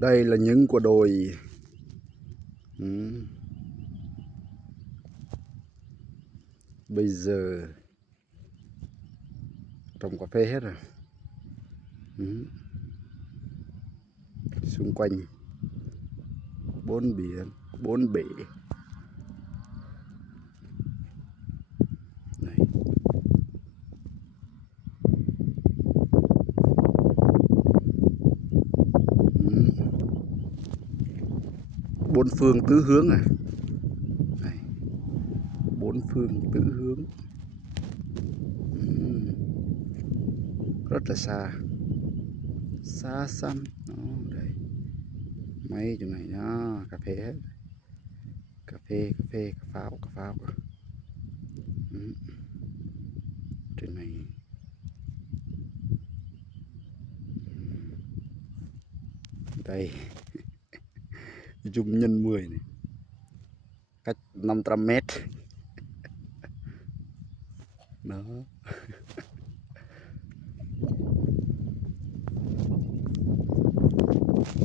Đây là những quả đồi. Ừ. Bây giờ trồng cà phê hết rồi. Ừ. Xung quanh 4 biển, 4 bể. Này. Ừ. 4 phương tứ hướng à. Này. 4 phương tứ hướng. Ừ. Rất là xa. Xa xăm. Đó, đây. Mấy chỗ này đó, cà phê hết. Cà phê, cà pháo, cà pháo. Ừ. Trên này. Đây. Zoom nhân 10 này. Cách 500 mét. Đó.